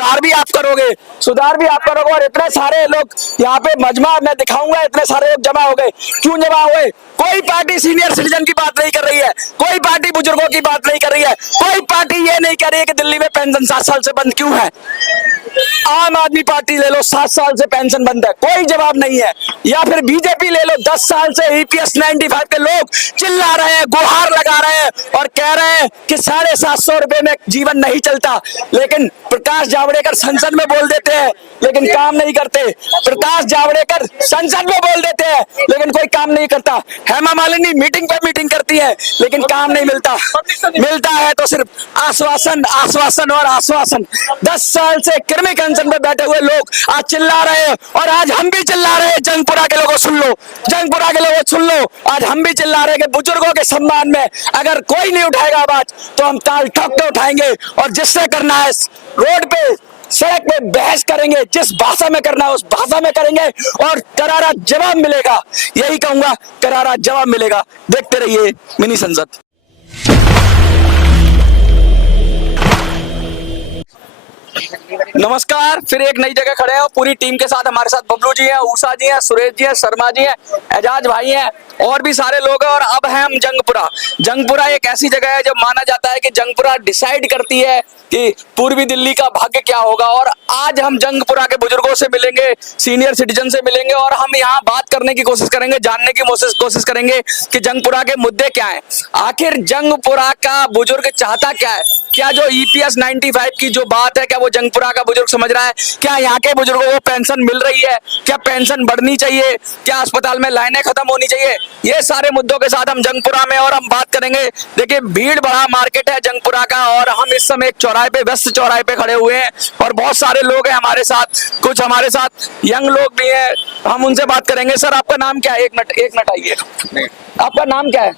सुधार भी आप करोगे, सुधार भी आप करोगे। और इतने सारे लोग यहाँ पे मजमा मैं दिखाऊंगा, इतने सारे लोग जमा हो गए। क्यों जमा हुए? कोई पार्टी सीनियर सिटीजन की बात नहीं कर रही है, कोई पार्टी बुजुर्गों की बात नहीं कर रही है, कोई पार्टी ये नहीं कर रही है कि दिल्ली में पेंशन 7 साल से बंद क्यों है। आम आदमी पार्टी ले लो, 7 साल से पेंशन बंद है, कोई जवाब नहीं है। या फिर बीजेपी ले लो, 10 साल से ईपीएस 95 के लोग चिल्ला रहे हैं, गुहार लगा रहे हैं और कह रहे हैं कि 750 रुपए में जीवन नहीं चलता। लेकिन प्रकाश जावड़ेकर संसद में बोल देते हैं लेकिन काम नहीं करते। प्रकाश जावड़ेकर संसद में बोल देते हैं लेकिन कोई काम नहीं करता। हेमा मालिनी मीटिंग पे मीटिंग करती है लेकिन काम नहीं मिलता, मिलता है तो सिर्फ आश्वासन, आश्वासन और आश्वासन। 10 साल से कृमि कंसन पे बैठे हुए लोग आज चिल्ला रहे हैं और आज हम भी चिल्ला रहे हैं। जंगपुरा के लोगों सुन लो, जंगपुरा के लोगों सुन लो, आज हम भी चिल्ला रहे हैं कि बुजुर्गों के सम्मान में अगर कोई नहीं उठाएगा आवाज तो हम ताल ठोक के उठाएंगे। और जिससे करना है रोड पे, सड़क पे बहस करेंगे, जिस भाषा में करना है उस भाषा में करेंगे और करारा जवाब मिलेगा। यही कहूंगा, करारा जवाब मिलेगा। देखते रहिए मिनी संसद। नमस्कार, फिर एक नई जगह खड़े हैं और पूरी टीम के साथ हमारे साथ बबलू जी हैं, ऊषा जी हैं, सुरेश जी हैं, शर्मा जी हैं, एजाज भाई हैं और भी सारे लोग हैं। और अब हैं हम जंगपुरा। जंगपुरा एक ऐसी जगह है जब माना जाता है कि जंगपुरा डिसाइड करती है कि पूर्वी दिल्ली का भाग्य क्या होगा। और आज हम जंगपुरा के बुजुर्गों से मिलेंगे, सीनियर सिटीजन से मिलेंगे और हम यहाँ बात करने की कोशिश करेंगे, जानने की कोशिश करेंगे कि जंगपुरा के मुद्दे क्या हैं। आखिर जंगपुरा का बुजुर्ग चाहता क्या है? क्या जो ईपीएस 95 की जो बात है, क्या वो जंगपुरा का बुजुर्ग समझ रहा है? क्या यहाँ के बुजुर्गों को पेंशन मिल रही है? क्या पेंशन बढ़नी चाहिए? क्या अस्पताल में लाइनें खत्म होनी चाहिए? ये सारे मुद्दों के साथ हम जंगपुरा में और हम बात करेंगे। देखिए, भीड़ बड़ा मार्केट है जंगपुरा का और हम इस समय एक चौराहे पे, व्यस्त चौराहे पे खड़े हुए हैं और बहुत सारे लोग हैं हमारे साथ, कुछ हमारे साथ यंग लोग भी हैं, हम उनसे बात करेंगे। सर, आपका नाम क्या है? एक मिनट आइए, आपका नाम क्या है?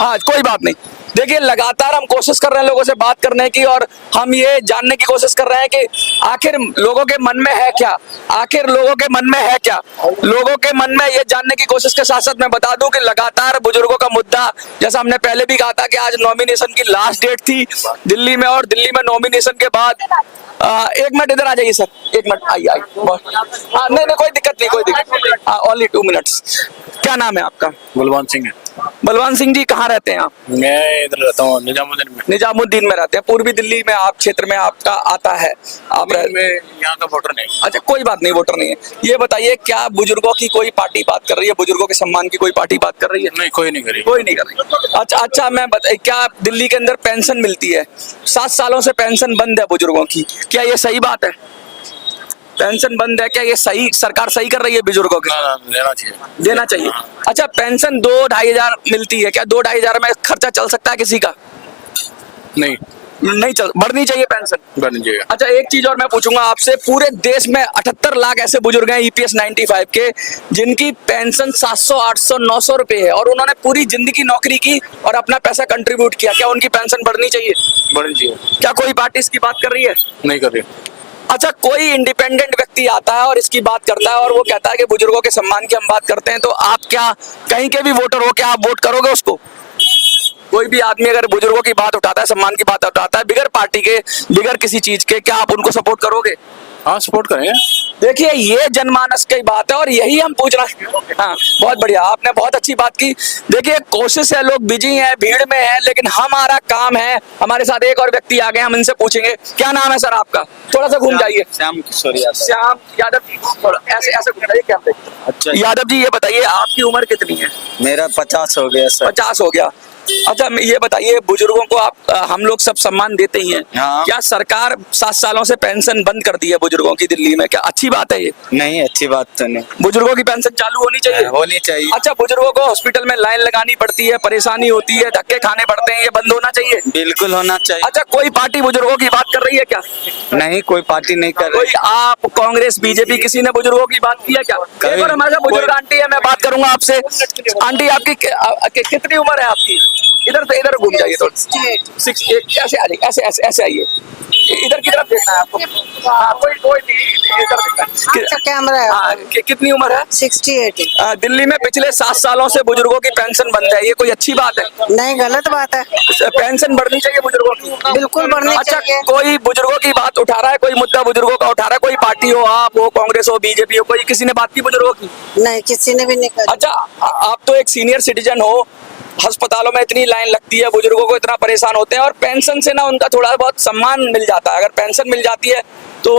हाँ, कोई बात नहीं। देखिए, लगातार हम कोशिश कर रहे हैं लोगों से बात करने की और हम ये जानने की कोशिश कर रहे हैं कि आखिर लोगों के मन में है क्या, आखिर लोगों के मन में है क्या। लोगों के मन में ये जानने की कोशिश के साथ साथ मैं बता दूं कि लगातार बुजुर्गों का मुद्दा, जैसा हमने पहले भी कहा था कि आज नॉमिनेशन की लास्ट डेट थी दिल्ली में और दिल्ली में नॉमिनेशन के बाद एक मिनट इधर आ जाइए सर, एक मिनट आइए। हाँ, नहीं कोई दिक्कत नहीं, कोई दिक्कत। हाँ, ओनली 2 मिनट्स। क्या नाम है आपका? बलवान सिंह है। बलवान सिंह जी, कहाँ रहते हैं आप? मैं इधर रहता हूँ, निजामुद्दीन में। निजामुद्दीन में रहते हैं, पूर्वी दिल्ली में आप क्षेत्र में आपका आता है। आप में यहाँ का वोटर नहीं। अच्छा, कोई बात नहीं, वोटर नहीं है। ये बताइए, क्या बुजुर्गों की कोई पार्टी बात कर रही है? बुजुर्गों के सम्मान की कोई पार्टी बात कर रही है? नहीं, कोई नहीं करी, कोई नहीं कर रही। अच्छा, मैं क्या दिल्ली के अंदर पेंशन मिलती है? 7 सालों से पेंशन बंद है बुजुर्गों की, क्या ये सही बात है? पेंशन बंद है, क्या ये सही, सरकार सही कर रही है बुजुर्गों के? देना चाहिए, देना चाहिए। अच्छा, पेंशन 2-2.5 हजार मिलती है, क्या 2-2.5 हजार में खर्चा चल सकता है किसी का? नहीं चल, बढ़नी चाहिए पेंशन, बढ़नी चाहिए। अच्छा, एक चीज और मैं पूछूंगा आपसे, पूरे देश में 78 लाख ऐसे बुजुर्ग हैं ईपीएस 95 के जिनकी पेंशन 700, 800, 900 रुपए है और उन्होंने पूरी जिंदगी नौकरी की और अपना पैसा कंट्रीब्यूट किया। क्या उनकी पेंशन बढ़नी चाहिए? बढ़नी चाहिए। क्या कोई पार्टी इसकी बात कर रही है? नहीं कर रही। अच्छा, कोई इंडिपेंडेंट व्यक्ति आता है और इसकी बात करता है और वो कहता है कि बुजुर्गों के सम्मान की हम बात करते हैं, तो आप क्या कहीं के भी वोटर हो, क्या आप वोट करोगे उसको? कोई भी आदमी अगर बुजुर्गों की बात उठाता है, सम्मान की बात उठाता है, बिगर पार्टी के, बिगर किसी चीज के, क्या आप उनको सपोर्ट करोगे? हाँ, सपोर्ट करेंगे। देखिए, ये जनमानस की बात है और यही हम पूछ रहे हैं। हाँ, बहुत बढ़िया, आपने बहुत अच्छी बात की। देखिए, कोशिश है, लोग बिजी हैं, भीड़ में हैं, लेकिन हमारा काम है। हमारे साथ एक और व्यक्ति आ गए, हम इनसे पूछेंगे। क्या नाम है सर आपका? थोड़ा सा घूम जाइए। श्याम किशोर यादव। श्याम यादव जी, थोड़ा ऐसे घूम जाइए। क्या? अच्छा यादव जी, ये बताइए आपकी उम्र कितनी है? मेरा 50 हो गया सर। 50 हो गया। अच्छा, ये बताइए, बुजुर्गों को आप हम लोग सब सम्मान देते ही हैं। हाँ। क्या सरकार 7 सालों से पेंशन बंद कर दी है बुजुर्गों की दिल्ली में? क्या अच्छी बात है ये? नहीं, अच्छी बात तो नहीं। बुजुर्गों की पेंशन चालू होनी चाहिए। होनी चाहिए। अच्छा, बुजुर्गों को हॉस्पिटल में लाइन लगानी पड़ती है, परेशानी होती है, धक्के खाने पड़ते हैं, ये बंद होना चाहिए। बिल्कुल होना चाहिए। अच्छा, कोई पार्टी बुजुर्गों की बात कर रही है क्या? नहीं, कोई पार्टी नहीं कर रही। कोई आप, कांग्रेस, बीजेपी, किसी ने बुजुर्गों की बात की है क्या? एक और हमारे साथ बुजुर्ग आंटी है, मैं बात करूंगा आपसे। आंटी, आपकी कितनी उम्र है आपकी? इधर घूम जाइए थोड़ा। 6 ऐसे आ जाइए, ऐसे आइए। इधर की तरफ देखना है आपको। हाँ, कोई नहीं, इधर देखना है। अच्छा कैमरा है। हाँ, कितनी उम्र है? 68। दिल्ली में पिछले 7 सालों से बुजुर्गों की पेंशन बंद है, ये कोई अच्छी बात है? नहीं, गलत बात है। पेंशन बढ़नी चाहिए बुजुर्गों की। बिल्कुल बढ़नी अच्छा, चाहिए। कोई बुजुर्गों की बात उठा रहा है, कोई मुद्दा बुजुर्गों का उठा रहा है, कोई पार्टी हो, आप हो, कांग्रेस हो, बीजेपी हो, कोई किसी ने बात की बुजुर्गों की? नहीं, किसी ने भी नहीं कहा। अच्छा, आप तो एक सीनियर सिटीजन हो, अस्पतालों में इतनी लाइन लगती है, बुजुर्गों को इतना परेशान होते हैं, और पेंशन से ना उनका थोड़ा बहुत सम्मान मिल जाता है। अगर पेंशन मिल जाती है तो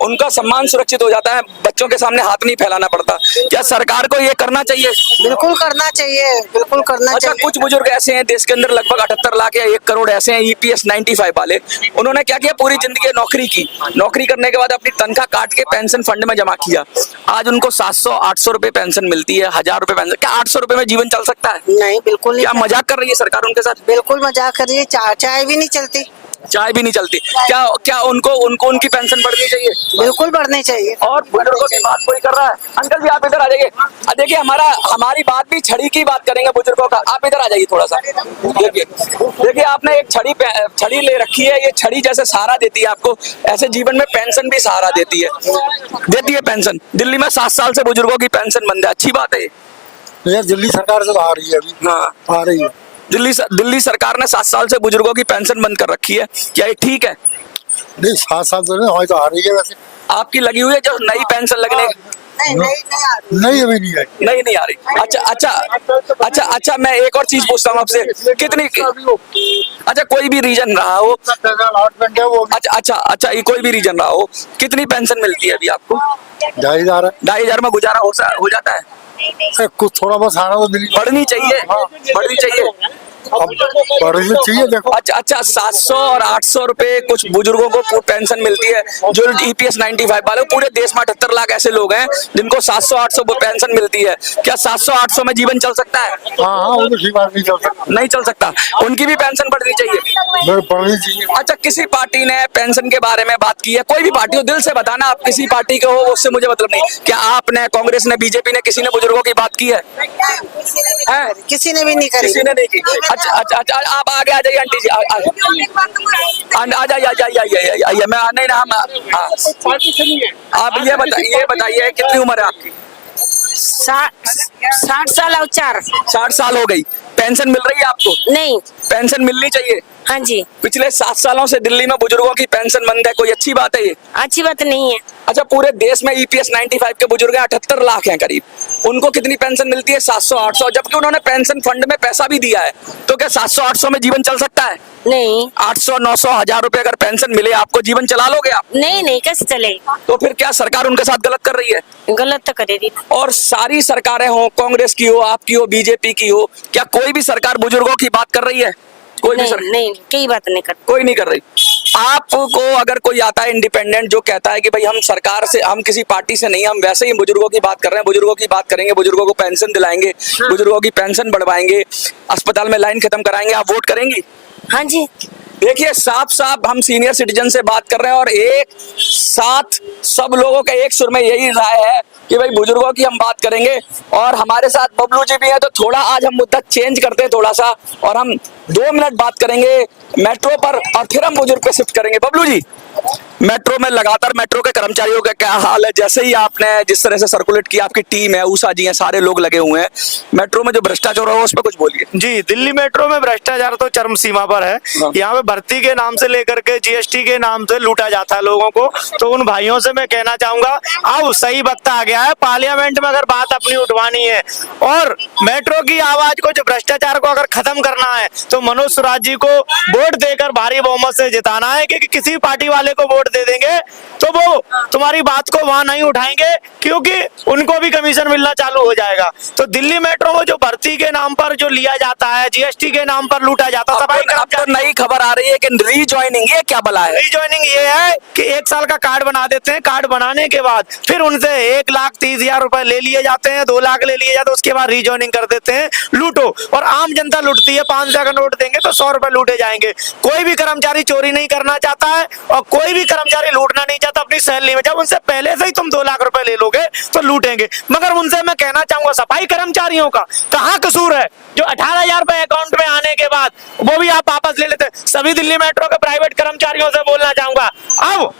उनका सम्मान सुरक्षित हो जाता है, बच्चों के सामने हाथ नहीं फैलाना पड़ता। क्या सरकार को ये करना चाहिए? बिल्कुल करना चाहिए, बिल्कुल करना अच्छा, चाहिए। कुछ बुजुर्ग ऐसे हैं देश के अंदर, लगभग 78 लाख या 1 करोड़ ऐसे हैं EPS 95 वाले। उन्होंने क्या किया, पूरी जिंदगी नौकरी की, नौकरी करने के बाद अपनी तनख्वाह काट के पेंशन फंड में जमा किया। आज उनको 700-800 रुपए पेंशन मिलती है, 1000 रुपए पेंशन। क्या 800 रुपए में जीवन चल सकता है? नहीं, बिल्कुल नहीं। क्या मजाक कर रही है सरकार उनके साथ? बिल्कुल मजाक कर रही है। चाय भी नहीं चलती। चाय भी नहीं चलती। क्या उनको उनकी पेंशन बढ़नी चाहिए? बिल्कुल बढ़नी चाहिए। और बुजुर्गों की बात कोई कर रहा है? अंकल जी, आप इधर आ जाइए। देखिए, हमारी बात भी छड़ी की बात करेंगे बुजुर्गों का। आप इधर आ जाइए थोड़ा सा। देखिए, आपने एक छड़ी ले रखी है, ये छड़ी जैसे सहारा देती है आपको, ऐसे जीवन में पेंशन भी सहारा देती है पेंशन। दिल्ली में 7 साल से बुजुर्गों की पेंशन बंद है, अच्छी बात है ये दिल्ली सरकार से आ रही है अभी। हाँ, आ रही है। दिल्ली सरकार ने 7 साल से बुजुर्गों की पेंशन बंद कर रखी है, क्या ये ठीक है? नहीं, 7 साल से नहीं, तो आ रही है वैसे। आपकी लगी हुई है जो नई पेंशन लगने? नहीं, अभी नहीं आई। नहीं आ रही। अच्छा, मैं एक और चीज पूछता हूँ आपसे, कितनी, अच्छा कोई भी रीजन रहा हो, अच्छा ये कोई भी रीजन रहा हो, कितनी पेंशन मिलती है अभी आपको? 2,500 में गुजारा हो जाता है? कुछ थोड़ा बहुत सारा तो मिली। बढ़नी चाहिए, बढ़नी चाहिए। बढ़नी चाहिए, देखो। अच्छा, 700 और 800 रुपए कुछ बुजुर्गों को पेंशन मिलती है, जो EPS 95 वाले। पूरे देश में 78 लाख ऐसे लोग हैं जिनको 700-800 पेंशन मिलती है। क्या 700-800 में जीवन चल सकता है? हाँ, वो तो ठीक बात नहीं चल सकता। नहीं चल सकता। उनकी भी पेंशन बढ़नी चाहिए। बढ़नी चाहिए। अच्छा, किसी पार्टी ने पेंशन के बारे में बात की है? कोई भी पार्टी हो, दिल से बताना, आप किसी पार्टी के हो, उससे मुझे मतलब नहीं। क्या आपने, कांग्रेस ने, बीजेपी ने, किसी ने बुजुर्गों की बात की है? किसी ने भी नहीं करी। किसी ने नहीं की। अच्छा, आप आगे आ जाइए आंटी जी, आ जाइए। मैं नहीं ना, आप ये बताइए कितनी उम्र है आपकी? 60 साल और 4। 60 साल हो गई। पेंशन मिल रही है आपको? नहीं। पेंशन मिलनी चाहिए। हाँ जी। पिछले 7 सालों से दिल्ली में बुजुर्गों की पेंशन बंद है, कोई अच्छी बात है ये? अच्छी बात नहीं है। अच्छा, पूरे देश में EPS 95 के बुजुर्ग 78 लाख हैं करीब, उनको कितनी पेंशन मिलती है? 700-800, जबकि उन्होंने पेंशन फंड में पैसा भी दिया है। तो क्या 700-800 में जीवन चल सकता है? नहीं। 800-900 1000 रुपए अगर पेंशन मिले आपको, जीवन चला लोगे आप? नहीं, कैसे चलेगा? तो फिर क्या सरकार उनके साथ गलत कर रही है? गलत तो करेगी। और सारी सरकारें हो, कांग्रेस की हो, आपकी हो, बीजेपी की हो, क्या कोई भी सरकार बुजुर्गों की बात कर रही है? कोई भी सरकार नहीं, कई बात नहीं कर। कोई नहीं कर रही। आपको अगर कोई आता है इंडिपेंडेंट जो कहता है कि भाई हम सरकार से, हम किसी पार्टी से नहीं, हम वैसे ही बुजुर्गों की बात कर रहे हैं, बुजुर्गों की बात करेंगे, बुजुर्गों को पेंशन दिलाएंगे, बुजुर्गों की पेंशन बढ़वाएंगे, अस्पताल में लाइन खत्म कराएंगे, आप वोट करेंगी? हाँ जी। देखिए, साफ हम सीनियर सिटीजन से बात कर रहे हैं, और एक साथ सब लोगों का एक सुर में यही राय है कि भाई बुजुर्गों की हम बात करेंगे। और हमारे साथ बबलू जी भी हैं, तो थोड़ा आज हम मुद्दा चेंज करते हैं थोड़ा सा, और हम 2 मिनट बात करेंगे मेट्रो पर, और फिर हम बुजुर्ग पे शिफ्ट करेंगे। बबलू जी, मेट्रो में लगातार मेट्रो के कर्मचारियों का क्या हाल है? जैसे ही आपने जिस तरह से सर्कुलेट किया, आपकी टीम है, उषा जी हैं, सारे लोग लगे हुए हैं, मेट्रो में जो भ्रष्टाचार हो उस पर कुछ बोलिए। जी, दिल्ली मेट्रो में भ्रष्टाचार तो चरम सीमा पर है। यहाँ पे भर्ती के नाम से लेकर के GST के नाम से लूटा जाता है लोगों को। तो उन भाइयों से मैं कहना चाहूंगा, अब सही वक्त आ गया है, पार्लियामेंट में अगर बात अपनी उठवानी है और मेट्रो की आवाज को, जो भ्रष्टाचार को अगर खत्म करना है, तो मनोज सुराज जी को वोट देकर भारी बहुमत से जिताना है। क्योंकि किसी पार्टी वाले को वोट दे देंगे तो वो तुम्हारी बात को वहां नहीं उठाएंगे, क्योंकि उनको भी कमीशन मिलना चालू हो जाएगा। तो दिल्ली मेट्रो में जो भर्ती के नाम पर जो लिया जाता है, GST के नाम पर लूटा जाता है। अब तो नई खबर आ रही है कि रीजॉइनिंग, ये क्या बला है? रीजॉइनिंग ये है कि 1 साल का कार्ड बना देते हैं, कार्ड बनाने के बाद फिर उनसे 1,30,000 रुपए ले लिए जाते हैं, 2 लाख ले लिए जाते हैं, उसके बाद रीजॉइनिंग कर देते हैं। लूटो, और आम जनता लूटती है। 500 का नोट देंगे तो 100 रुपए लूटे जाएंगे। कोई भी कर्मचारी चोरी नहीं करना चाहता है, और कोई भी कर्मचारी लूटना नहीं चाहता अपनी सैलरी में, जब उनसे पहले से ही तुम 2 लाख रुपए ले लोगे तो लूटेंगे। मगर उनसे मैं कहना चाहूंगा सफाई कर्मचारियों का कहाँ कसूर है, जो 18,000 रुपए अकाउंट में आने के बाद वो भी आप वापस ले लेते। सभी दिल्ली मेट्रो के प्राइवेट कर्मचारियों से बोलना चाहूंगा, अब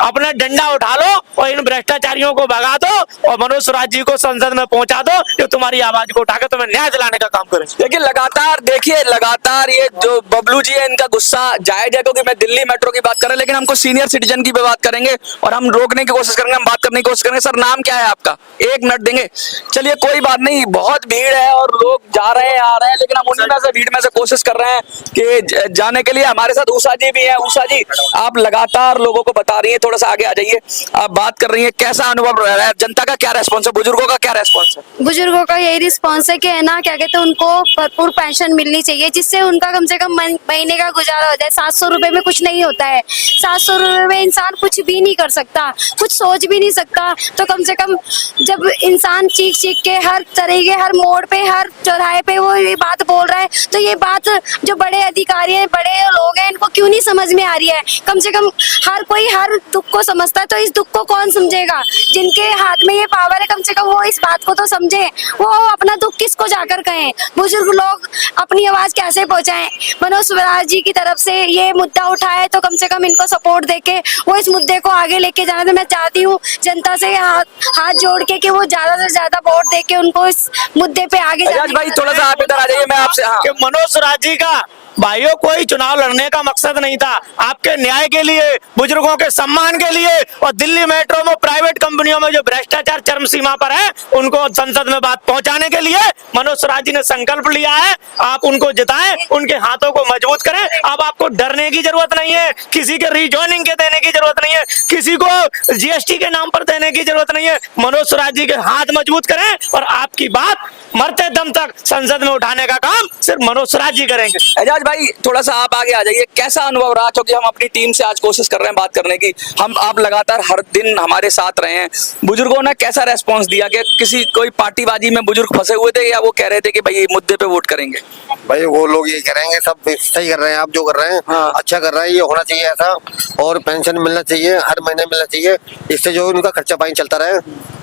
अपना डंडा उठा लो और इन भ्रष्टाचारियों को भगा दो और मनोज स्वराज जी को संसद में पहुंचा दो, जो तुम्हारी आवाज को उठाकर तुम्हें न्याय दिलाने का काम करें। लेकिन लगातार ये जो बबलू जी है इनका गुस्सा जायज है, क्योंकि मैं दिल्ली मेट्रो की बात कर रहा हूं, लेकिन हमको सीनियर सिटीजन की भी बात करेंगे और हम रोकने की कोशिश करेंगे, हम बात करने की कोशिश करेंगे। सर नाम क्या है आपका? 1 मिनट देंगे? चलिए कोई बात नहीं, बहुत भीड़ है और लोग जा रहे हैं आ रहे हैं, लेकिन हम उन्हीं में से भीड़ में से कोशिश कर रहे हैं कि जाने के लिए। हमारे साथ उषा जी भी है। उषा जी, आप लगातार लोगों को बता रही है, थोड़ा सा आगे आ जाइए, आप बात कर रही है, कैसा अनुभव रह रहा है? जनता का क्या रेस्पॉन्स है, बुजुर्गों का क्या रेस्पॉन्स है? बुजुर्गों का यही रिस्पॉन्स है कि है ना, क्या कहते हैं, उनको भरपूर पेंशन मिलनी चाहिए, जिससे उनका कम से कम महीने का गुजारा हो जाए। 700 रुपए में कुछ नहीं होता है। 700 रुपए में इंसान कुछ भी नहीं कर सकता, कुछ सोच भी नहीं सकता। तो कम से कम जब इंसान चीख चीख के हर तरीके, हर मोड़ पे, हर चौराहे पे वो ये बात बोल रहा है, तो ये बात जो बड़े अधिकारी हैं, बड़े लोग हैं, इनको क्यों नहीं समझ में आ रही है? कम से कम हर कोई हर दुख को समझता है, तो इस दुख को कौन समझेगा? जिनके हाथ में ये पावर है, कम से कम वो इस बात को तो समझे, वो अपना दुख किसको जाकर कहें? बुजुर्ग लोग अपनी आवाज कैसे पहुंचाएं? मनोज स्वराज जी की तरफ से ये मुद्दा उठाए, तो कम से कम इनको सपोर्ट देके वो इस मुद्दे को आगे लेके जाना। तो मैं चाहती हूँ जनता से हाथ जोड़ के कि वो ज्यादा से ज्यादा वोट देके उनको इस मुद्दे पे आगे भाई थोड़ा सा आप इधर आ जाइए, मैं आपसे कि मनोज स्वराज जी का भाइयों कोई चुनाव लड़ने का मकसद नहीं था, आपके न्याय के लिए, बुजुर्गों के सम्मान के लिए और दिल्ली मेट्रो में प्राइवेट कंपनियों में जो भ्रष्टाचार चरम सीमा पर है उनको संसद में बात पहुंचाने के लिए मनोज स्वराज जी ने संकल्प लिया है। आप उनको जिताएं, उनके हाथों को मजबूत करें। अब आपको डरने की जरूरत नहीं है, किसी के रिजॉइनिंग के देने की जरूरत नहीं है, किसी को जीएसटी के नाम पर देने की जरूरत नहीं है। मनोज स्वराज जी के हाथ मजबूत करें और आपकी बात मरते दम तक संसद में उठाने का काम सिर्फ मनोज स्वराज जी करेंगे। एजाज भाई थोड़ा सा आप आगे आ जाइए, कैसा अनुभव रहा? क्योंकि हम अपनी टीम से आज कोशिश कर रहे हैं बात करने की, आप लगातार हर दिन हमारे साथ रहे हैं। बुजुर्गों ने कैसा रेस्पॉन्स दिया? कि किसी कोई पार्टीबाजी में बुजुर्ग फंसे हुए थे या वो कह रहे थे कि भाई मुद्दे पे वोट करेंगे? भाई वो लोग ये करेंगे, सब सही कर रहे हैं, आप जो कर रहे हैं हाँ। अच्छा कर रहे हैं, ये होना चाहिए ऐसा, और पेंशन मिलना चाहिए, हर महीने मिलना चाहिए, इससे जो उनका खर्चा पानी चलता रहे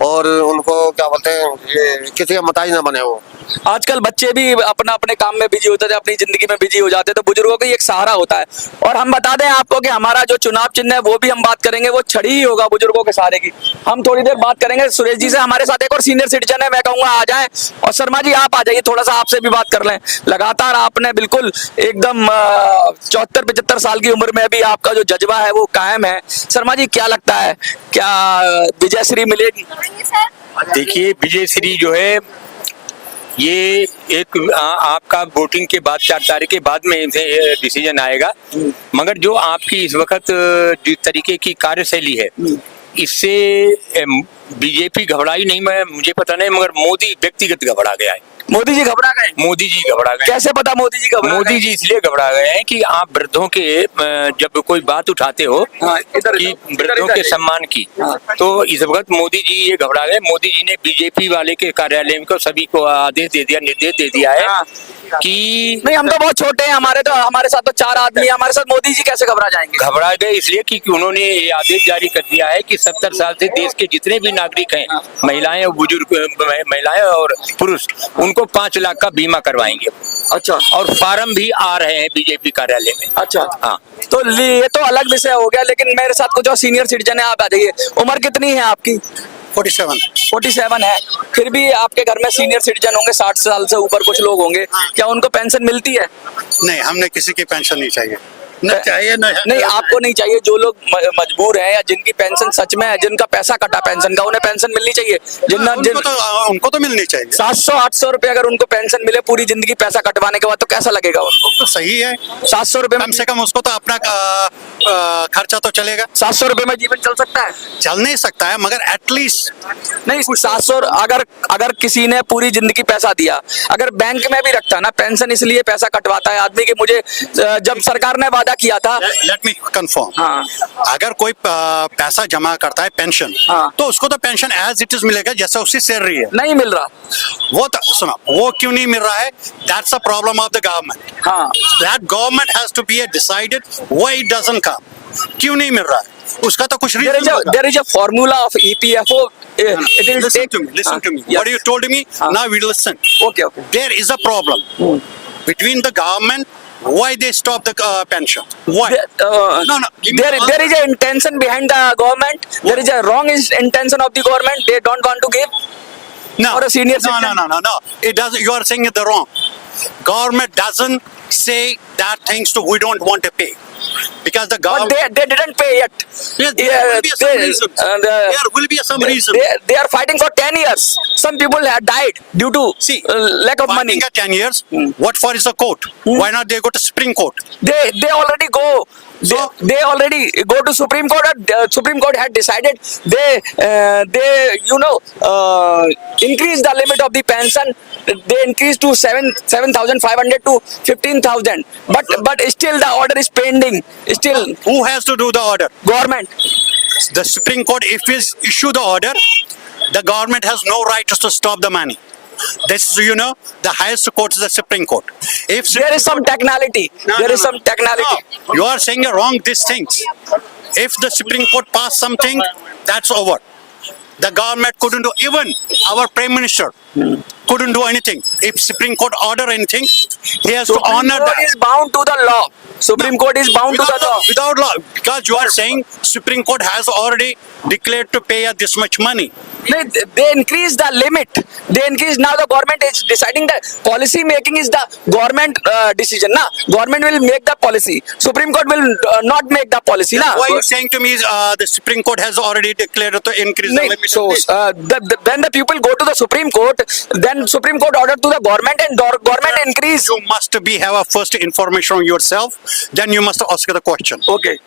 और उनको क्या बोलते हैं, ये किसी का मोहताज ना बने वो। आजकल बच्चे भी अपना अपने काम में बिजी होते थे, अपनी जिंदगी में बिजी हो जाते, तो बुजुर्गों का एक सहारा होता है। और हम बता दें आपको कि हमारा जो चुनाव चिन्ह है वो भी हम बात करेंगे, वो छड़ी ही होगा बुजुर्गों के सहारे की। हम थोड़ी देर बात करेंगे सुरेश जी से, हमारे साथ एक और सीनियर सिटीजन है, मैं कहूंगा आ जाएं। और शर्मा जी आप आ जाइए, थोड़ा सा आपसे भी बात कर लें। लगातार आपने बिल्कुल एकदम 74-75 साल की उम्र में भी आपका जो जज्बा है वो कायम है। शर्मा जी क्या लगता है, क्या विजय श्री मिलेगी? देखिए विजय श्री जो है ये एक आपका वोटिंग के बाद 4 तारीख के बाद में डिसीजन आएगा, मगर जो आपकी इस वक्त जिस तरीके की कार्यशैली है इससे बीजेपी घबराई नहीं, मुझे पता नहीं, मगर मोदी व्यक्तिगत घबरा गया है। मोदी जी घबरा गए? मोदी जी घबरा गए। कैसे पता मोदी जी घबरा? मोदी जी इसलिए घबरा गए हैं कि आप वृद्धों के जब कोई बात उठाते हो कि वृद्धों के सम्मान की, तो इस वक्त मोदी जी ये घबरा गए। मोदी जी ने बीजेपी वाले के कार्यालय को सभी को आदेश दे दिया, निर्देश दे दिया है कि नहीं हम तो बहुत छोटे हैं, हमारे साथ तो 4 आदमी है, हमारे साथ मोदी जी कैसे घबरा जाएंगे? घबरा गए इसलिए कि उन्होंने ये आदेश जारी कर दिया है कि 70 साल से देश के जितने भी नागरिक हैं, महिलाएं और बुजुर्ग, महिलाएं और पुरुष, उनको 5 लाख का बीमा करवाएंगे। अच्छा। और फार्म भी आ रहे हैं बीजेपी कार्यालय में। अच्छा हाँ, तो ये तो अलग विषय हो गया, लेकिन मेरे साथ कुछ और सीनियर सिटीजन है, आप आ जाइए। उम्र कितनी है आपकी? 47 है। फिर भी आपके घर में सीनियर सिटीजन होंगे, 60 साल से ऊपर कुछ लोग होंगे, क्या उनको पेंशन मिलती है? नहीं, हमने किसी की पेंशन नहीं चाहिए, न चाहिए न। नहीं आपको नहीं चाहिए, जो लोग मजबूर हैं या जिनकी पेंशन सच में है, जिनका पैसा कटा पेंशन का, उन्हें पेंशन मिलनी चाहिए। उनको तो मिलनी चाहिए। 700-800 रुपए अगर उनको पेंशन मिले पूरी जिंदगी पैसा कटवाने के बाद, तो कैसा लगेगा उनको? तो सही है, 700 रुपए कम से कम उसको तो अपना खर्चा तो चलेगा। 700 रुपए में जीवन चल सकता है? चल नहीं सकता है, मगर एटलीस्ट नहीं 700 अगर किसी ने पूरी जिंदगी पैसा दिया, अगर बैंक में भी रखता ना, पेंशन इसलिए पैसा कटवाता है आदमी कि मुझे जब सरकार ने वादा किया था। लेट मी कंफर्म, हाँ। अगर कोई पैसा जमा करता है पेंशन, हाँ। तो उसको तो पेंशन एज इट इज मिलेगा जैसा उसकी सैलरी है। नहीं मिल रहा वो तो सुनो, वो क्यों नहीं मिल रहा है? That's a problem of the government. हाँ। That government has to be decided why it doesn't come. क्यों नहीं मिल रहा है? उसका तो कुछ There reason is a there is a formula of EPFO. It will listen take. to me, listen to me. Yes. What you told me, now we listen. Okay, okay. There is a problem between the government. Why they stop the pension? Why? No. Give me There the there is an intention behind the government. There is a wrong intention of the government. They don't want to give. No. or a senior no, citizen? no. It doesn't. You are saying it the wrong. Government doesn't say that things to we don't want to pay because the But government. they didn't pay yet. Yes, there will be some reason. There will be some reason. They are fighting for 10 years. Some people have died due to See, lack of money. fighting at 10 years. What for is the court? Why not they go to Supreme Court? They already go. They already go to Supreme Court. Supreme Court had decided they increase the limit of the pension. They increased to 7,500 to 15,000. But still the order is pending. Still Who has to do the order? government. The Supreme Court, if is issue the order, the government has no right to stop the money. This, the highest court is the Supreme Court. If There is some technicality. There is some technicality. No, you are saying wrong these things. If the Supreme Court passed something, that's over. The government couldn't do, even our Prime Minister couldn't do anything. If Supreme Court order anything, he has to Supreme honor Court that. is bound to the law. Supreme Court is bound to the law. Without law, because you are saying Supreme Court has already declared to pay this much money. They increase the limit. They increase, now the government is deciding that policy making is the government decision. Na? Government will make the policy. Supreme Court will not make the policy. Na? Why you saying to me the Supreme Court has already declared to increase the Nahin, limit? so when the people go to the Supreme Court, then Supreme Court order to the government and government increase. You must have a first information on yourself, then you must ask the question. Okay.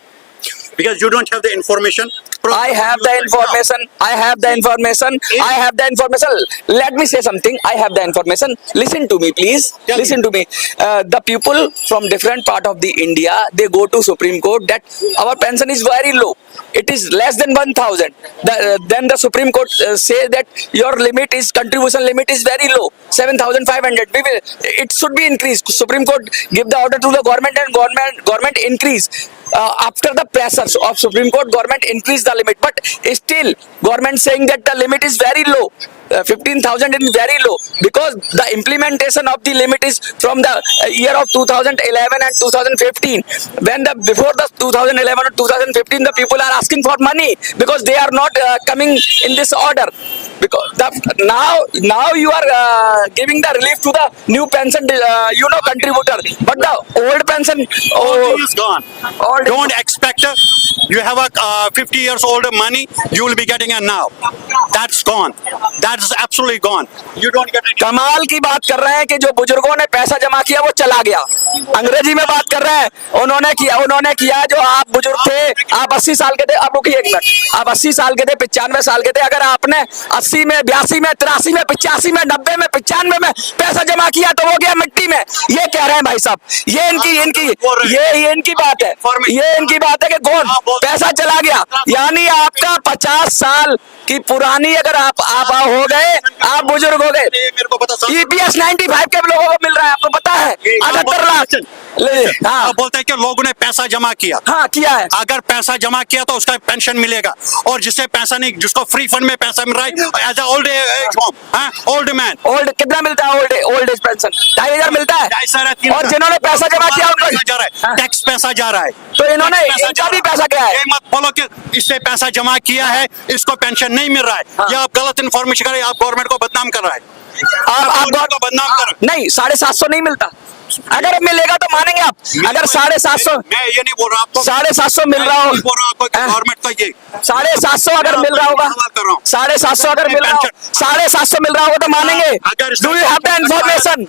Because you don't have the information. I have the information. I have the information. I have the information. Let me say something. I have the information. Listen to me, please. Tell me. Listen to me. The people from different part of the India, they go to Supreme Court that our pension is very low. It is less than 1,000. Then the Supreme Court say that your limit is contribution limit is very low, 7,500. It should be increased. Supreme Court give the order to the government and government increase. After the pressures of Supreme Court, government increase the limit, but still government saying that the limit is very low. 15,000 is very low because the implementation of the limit is from the year of 2011 and 2015. When before the 2011 or 2015, the people are asking for money because they are not coming in this order. Because now you are giving the relief to the new pension contributor, but the old pension All is gone. Old- Don't expect you have a 50 years old money you will be getting it now. That's gone. That's absolutely gone. You don't get it. कमाल की बात कर रहे हैं कि जो बुजुर्गों ने पैसा जमा किया वो चला गया। अंग्रेजी में बात कर रहे हैं, उन्होंने किया जो आप बुजुर्ग थे, आप 80 साल के थे, आप रुकिए एक मिनट, आप 80 साल के थे, 95 साल के थे, अगर आपने 80 में, 82 में, 83 में, 85 में, 90 में, 95 में पैसा जमा किया तो वो गया मिट्टी में। ये कह रहे हैं भाई साहब, ये इनकी बात है, ये इनकी बात है कि कौन पैसा चला गया, यानी आपका 50 साल की पुरानी अगर आप हो गए, आप बुजुर्ग हो गए। मेरे को पता EPS 95 के लोगों को मिल रहा है, आपको पता है 78 लाख। हाँ बोलते हैं कि लोगों ने पैसा जमा किया। हाँ किया है। अगर पैसा जमा किया तो उसका पेंशन मिलेगा, और जिससे पैसा नहीं, जिसको फ्री फंड में पैसा मिल रहा है as old age home, old man, old कितना मिलता है? ओल्ड एज पेंशन 2,500 मिलता है। 2,500 और जिन्होंने पैसा जमा किया उनको जा रहा है, टैक्स पैसा जा रहा है। तो इन्होंने इनका भी पैसा क्या है? ये मत बोलो कि इससे पैसा जमा किया है इसको पेंशन नहीं मिल रहा है। ये आप गलत इन्फॉर्मेशन कर रहे हैं, आप गवर्नमेंट को बदनाम कर रहा है। आप गवर्नमेंट को बदनाम कर रहे हैं। नहीं 750 नहीं मिलता, अगर मिलेगा तो मानेंगे आप। अगर 750 मैं ये नहीं बोल रहा आपको, 750 मिल रहा हो, बोल रहा आपको गवर्नमेंट का ये 750 अगर मिल रहा होगा, 750 अगर मिल रहा हो, 750 मिल रहा होगा तो मानेंगे। Do you have the information?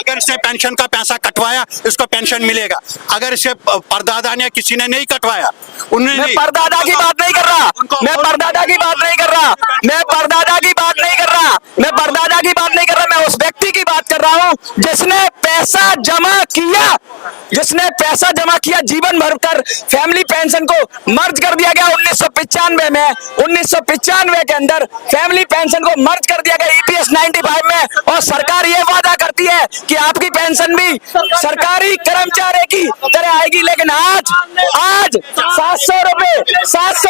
अगर इससे पेंशन का पैसा कटवाया इसको पेंशन मिलेगा, अगर इसे परदादा ने किसी ने नहीं कटवाया, उन्होंने मैं परदादा की बात नहीं कर रहा, मैं परदादा की बात नहीं कर रहा, मैं परदादा की बात नहीं कर रहा, मैं परदादा की बात नहीं कर रहा, मैं उस व्यक्ति की बात कर रहा हूँ जिसने पैसा जमा किया, जीवन भर कर फैमिली पेंशन को मर्ज कर दिया गया 1995 में। 1995 के अंदर फैमिली पेंशन को मर्ज कर दिया गया EPS 95 में, और सरकार ये वादा करती है कि आपकी पेंशन भी सरकारी कर्मचारी की तरह आएगी। लेकिन आज 700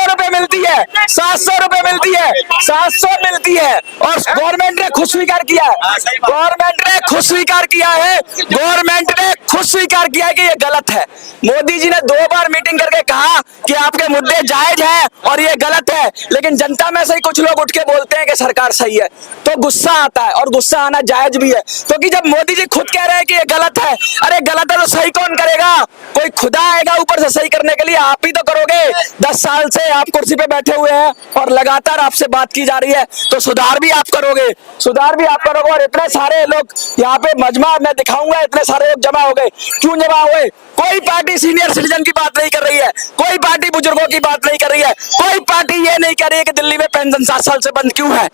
रुपए मिलती है, 700 रुपए मिलती है, 700 मिलती है। और गवर्नमेंट ने खुद स्वीकार किया है, गवर्नमेंट ने खुद स्वीकार किया है, गवर्नमेंट ने खुद स्वीकार किया है कि ये गलत है। मोदी जी ने 2 बार मीटिंग करके कहा कि आपके मुद्दे जायज हैं और ये गलत है, लेकिन जनता में से ही कुछ लोग उठ के बोलते हैं कि सरकार सही है, तो गुस्सा आता है, और गुस्सा आना जायज भी है। क्योंकि जब मोदी जी खुद कह रहे हैं कि ये गलत है, अरे गलत है तो सही कौन करेगा? कोई खुदा आएगा ऊपर से सही करने के लिए? आप ही तो करोगे। 10 साल से आप कुर्सी पे बैठे हुए हैं और लगातार आपसे बात की जा रही है, तो सुधार भी आप करोगे, सुधार भी आप करोगे। और इतने सारे लोग यहाँ पे मजमा मैं दिखाऊंगा, इतने सारे लोग जमा हो गए। क्यों जमा हुए? कोई पार्टी सीनियर सिटीजन की बात नहीं कर रही है, कोई पार्टी बुजुर्गों की बात नहीं कर रही है, कोई पार्टी ये नहीं कर रही है कि दिल्ली में पेंशन 7 साल से बंद क्यों है।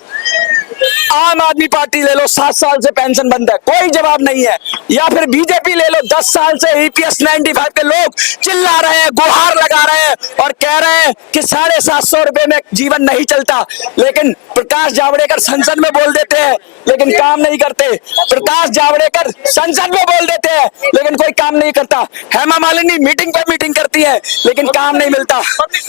आम आदमी पार्टी ले लो, 7 साल से पेंशन बंद है, कोई जवाब नहीं है। या फिर बीजेपी ले लो, 10 साल से EPS 95 के लोग चिल्ला रहे हैं, गुहार लगा रहे हैं और कह रहे हैं कि 750 रुपए में जीवन नहीं चलता। लेकिन प्रकाश जावड़ेकर संसद में बोल देते हैं लेकिन काम नहीं करते। प्रकाश जावड़ेकर संसद में बोल देते हैं लेकिन कोई काम नहीं करता। हेमा मालिनी मीटिंग पे मीटिंग करती है लेकिन काम नहीं मिलता,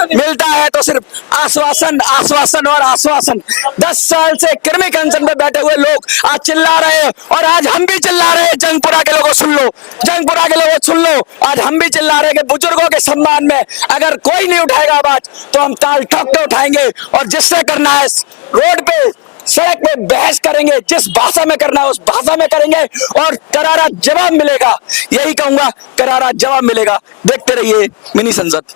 मिलता है तो सिर्फ आश्वासन, आश्वासन और आश्वासन। 10 साल से कृमि कंसन पे बैठे हुए लोग आज चिल्ला रहे हैं, और आज हम भी चिल्ला रहे हैं। जंगपुरा के लोगों सुन लो, जंगपुरा के लोगों सुन लो, आज हम भी चिल्ला रहे हैं कि बुजुर्गों के सम्मान में अगर कोई नहीं उठाएगा आवाज तो हम ताल ठोक के उठाएंगे, और जिससे करना है रोड पे सड़क पे बहस करेंगे, जिस भाषा में करना है उस भाषा में करेंगे, और करारा जवाब मिलेगा। यही कहूंगा, करारा जवाब मिलेगा। देखते रहिए मिनी संसद।